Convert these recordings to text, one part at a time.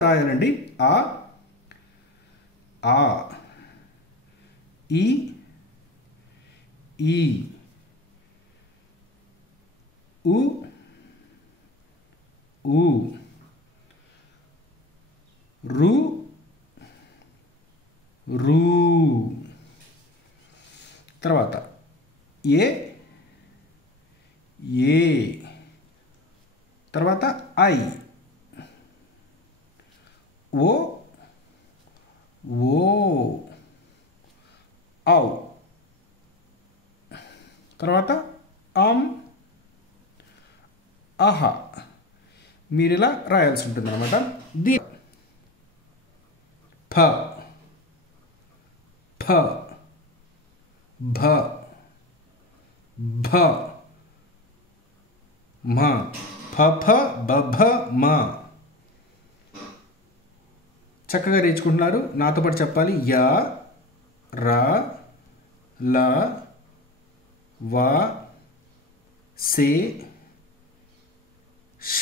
రాయాలండి. ఆ ఆ ఈ ఈ ఉ ఊ రు రూ. తర్వాత ఏ ఏ. తర్వాత ఐ ఓ ఓ ఔ. తర్వాత ఆహా. మీరు ఇలా రాయాల్సి ఉంటుంది అనమాట. ఫ ఫ భ భ మ ఫ ఫ బ భ మ. చక్కగా నేర్చుకుంటున్నారు. నాతో పాటు చెప్పాలి. య ర ల వ సే ష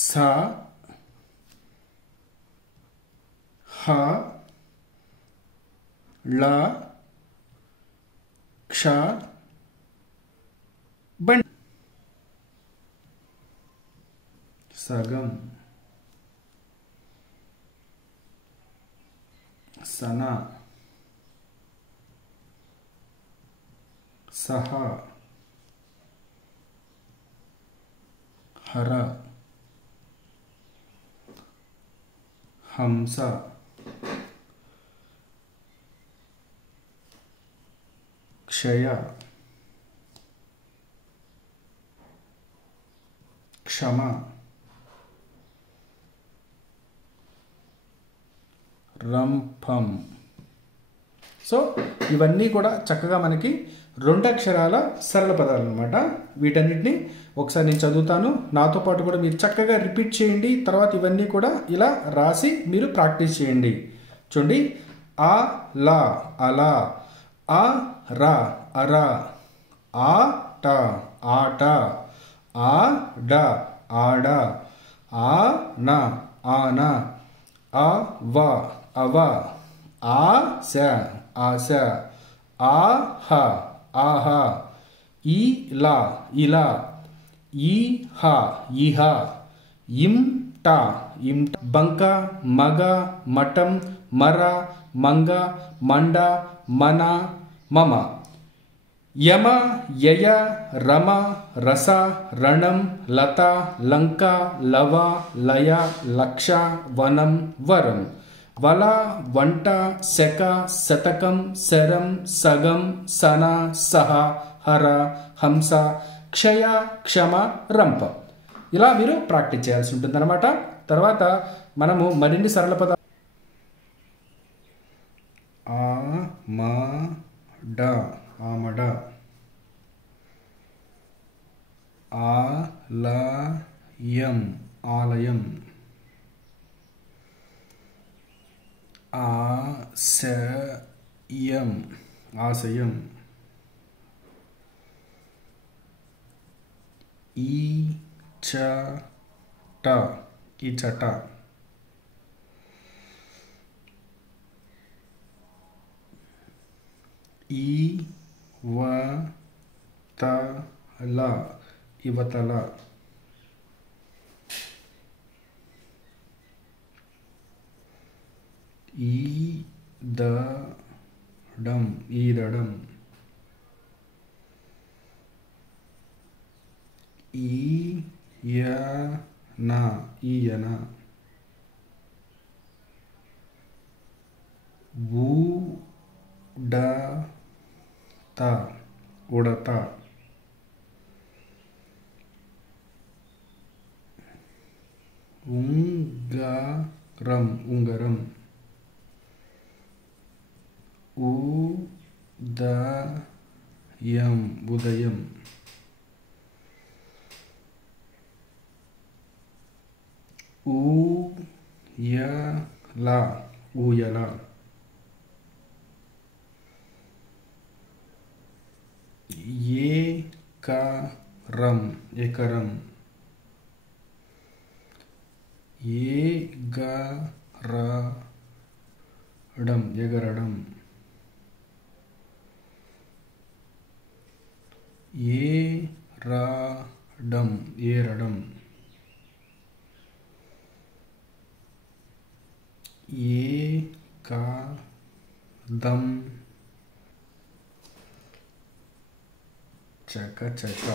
స హ ళ క్ష బండి. సగం సన సహ హర హంస క్షయ క్షమ రంపం. సో ఇవన్నీ కూడా చక్కగా మనకి 2 అక్షరాల సరళ పదాలు అనమాట. వీటన్నిటిని ఒకసారి నేను చదువుతాను. నాతో పాటు కూడా మీరు చక్కగా రిపీట్ చేయండి. తర్వాత ఇవన్నీ కూడా ఇలా రాసి మీరు ప్రాక్టీస్ చేయండి. చూడండి. ఆ లా అలా, ఆ రా అరా, ఆ ట ఆట, ఆ డ ఆడ, ఆ న ఆన, ఆ వ అవ, ఆ స ఆశ, ఆహ ఆహ, ఈలా ఇలా, ఈహ ఇహ, ఇంట ఇంట, బంక మగ మఠం మర మంగ మండ మన మమ, యమ యయ రమ రస రణం లత లంక లవ లయ లక్ష వనం వరం, వల వంట శక శతకం శరం సగం సన సహ హర హంస క్షయ క్షమ రంప. ఇలా మీరు ప్రాక్టీస్ చేయాల్సి ఉంటుంది అనమాట. తర్వాత మనము మరిన్ని సరళ పదాలు. ఆ మ డ ఆమడ, ఆలయం ఆలయం, ఆశయం ఆశయం, ఈచట ఈచట, ఈవతల ఇవతల, ఈదడం ఈదడం, ఈయన ఈయన, ఊడత ఉడత, ఉంగరం ఉంగరం, ఉదయం ఉదయం, ఊయల ఊయల, ఏక రం ఎకరం. ఏగరడం ఎగరడం. ఏరడం ఏరడం. ఏకదం చకచక.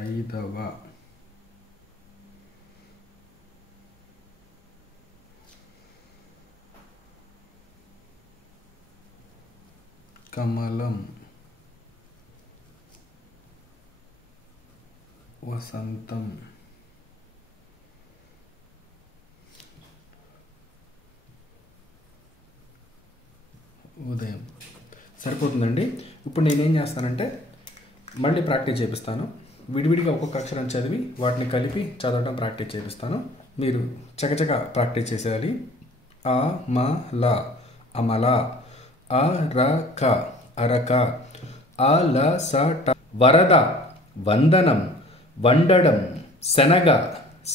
ఐదవ. కమలం వసంతం. ఉదయం. సరిపోతుందండి. ఇప్పుడు నేనేం చేస్తానంటే మళ్ళీ ప్రాక్టీస్ చేపిస్తాను. విడివిడిగా ఒక్కొక్క అక్షరం చదివి వాటిని కలిపి చదవడం ప్రాక్టీస్ చేపిస్తాను. మీరు చకచక ప్రాక్టీస్ చేసేయాలి. అమల అమల. అరక అరక. అలసట వరద వందనం వండడం శనగ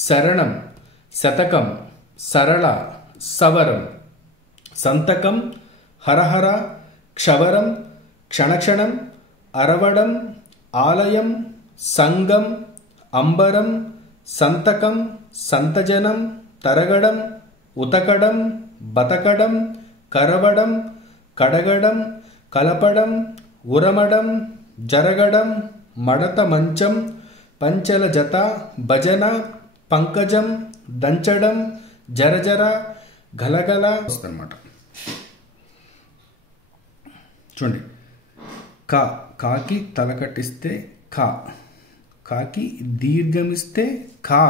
శరణం శతకం సరళ సవరం సంతకం హరహర క్షవరం క్షణక్షణం అరవడం ఆలయం సంగం అంబరం సంతకం సంతజనం తరగడం ఉతకడం బతకడం కరవడం కడగడం కలపడం ఉరమడం జరగడం మడత మంచం పంచెల జత భజన పంకజం దంచడం జరజర గలగల వస్తుందన్నమాట. చూడండి. కాకి తలకట్టిస్తే కా. కాకి దీర్ఘమిస్తే కా.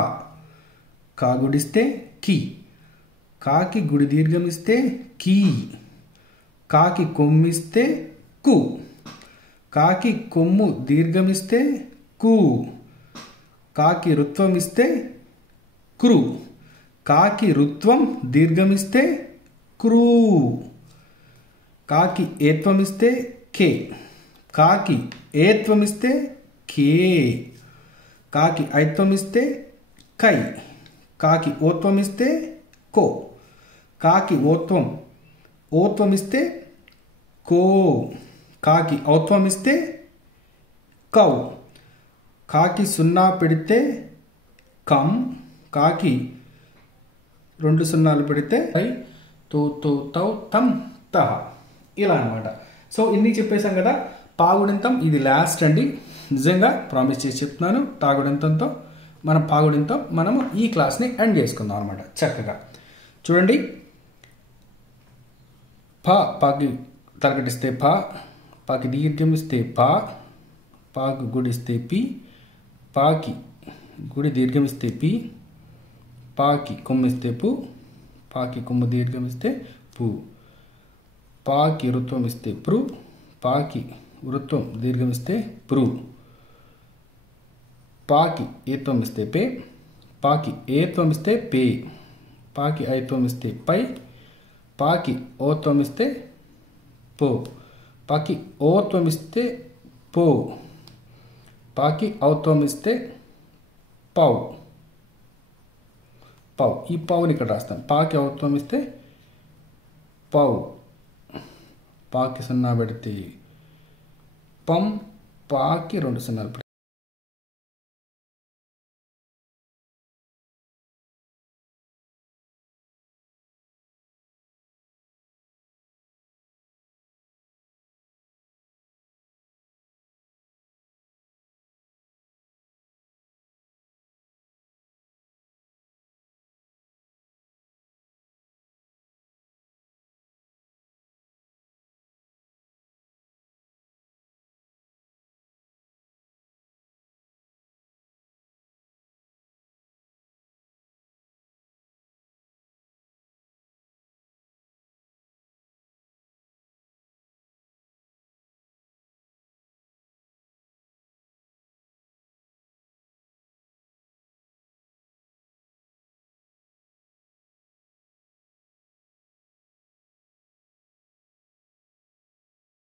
కాగుడిస్తే కి. కాకి గుడి దీర్ఘమిస్తే కీ. కాకి కొమ్మిస్తే కు. కాకి కొమ్ము దీర్ఘమిస్తే కు. కాకి రుత్వమిస్తే క్రు. కాకి రుత్వం దీర్ఘమిస్తే క్రూ. కాకి ఏత్వమిస్తే కే. కాకి ఏత్వమిస్తే కే. కాకి ఐత్వమిస్తే కై. కాకి ఓత్వమిస్తే కో. కాకి ఓత్వమిస్తే కో. కాకి ఔత్వమిస్తే కౌ. కాకి సున్నా పెడితే కం. కాకి 2 సున్నాలు పెడితే ఐ. తో తో తౌ తం త. ఇలా అనమాట. సో ఇన్ని చెప్పేశాం కదా. పాగుడింతం ఇది లాస్ట్ అండి. నిజంగా ప్రామిస్ చేసి చెప్తున్నాను. తాగుడింతంతో మనము ఈ క్లాస్ని ఎండ్ చేసుకుందాం అనమాట. చక్కగా చూడండి. పాకి తలకటిస్తే పాకి దీర్ఘమిస్తే పాకి గుడిస్తే పి. పాకి గుడి దీర్ఘమిస్తే పి. పాకి కొమ్మిస్తే పు. పాకి కొమ్ము దీర్ఘమిస్తే పు. పాకి రుత్వం ఇస్తే ప్రు. పాకి వృత్వం దీర్ఘమిస్తే ప్రు. పాకి ఏత్వం ఇస్తే పే. పాకి ఏత్వం ఇస్తే పే. పాకి ఐత్వం ఇస్తే పై. పాకి ఓత్వం ఇస్తే పో. పాకి ఓత్వం ఇస్తే పో. పాకి ఔత్వం ఇస్తే పౌ. ఈ పావుని ఇక్కడ రాస్తాం. పాకి ఔత్వం ఇస్తే పౌ. పాకి సున్నా పెడితే పం. పాకి 2 సున్నాలు పెడితే